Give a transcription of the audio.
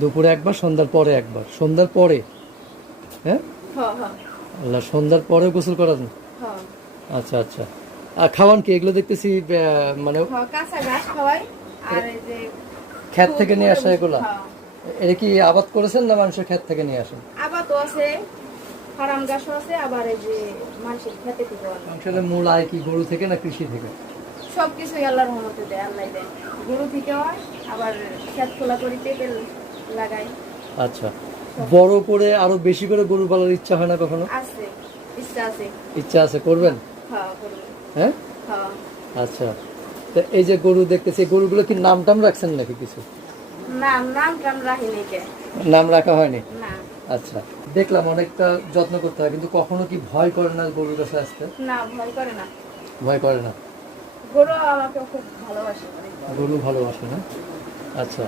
দুপুরে একবার, সন্ধ্যার পরে একবার। সন্ধ্যার পরে? হ্যাঁ। হ্যাঁ হ্যাঁ আল্লাহ, সন্ধ্যার পরে গোসল করান? হ্যাঁ আচ্ছা আচ্ছা। আর খাওয়ান কি এগুলো দেখতেছি মানে হ্যাঁ, কাঁচা ঘাস খাওয়াই। আর এই যে ক্ষেত খুদ থেকে নিয়ে করে আসা এগুলা? হ্যাঁ, এটা কি আবাদ করেছেন না মানুষের ক্ষেত থেকে নিয়ে আসেন? আবাদও আছে, ফার্ম গাছও আছে, আবার এই যে মানুষের খেতে থেকে আনে। আসলে মূল আয় কি গরু থেকে না কৃষি থেকে? সবকিছুই আল্লাহর রহমতে দেয়, আল্লাহ দেয়। গরু থেকে হয়, আবার খেত খোলা করে পেঁপে লাগাই। আচ্ছা, বড় করে আরো বেশি করে গরু পালার ইচ্ছা হয় না কখনো? আছে, ইচ্ছা আছে। ইচ্ছা আছে, করবেন? হ্যাঁ করবো। হ্যাঁ। হ্যাঁ। আচ্ছা, তো এই যে গরু দেখতেছি, গরুগুলো কি নাম টাম রাখছেন নাকি কিছু? নাম টাম রাখিনি কে। নাম রাখা হয়নি? না আচ্ছা, দেখলাম অনেকটা যত্ন করতে হয়, কিন্তু কখনো কি ভয় করে না গরুর কাছে আসতে? না, ভয় করে না। ভয় করে না? গরু আমাকে খুব ভালোবাসে। গরু ভালোবাসে না? আচ্ছা।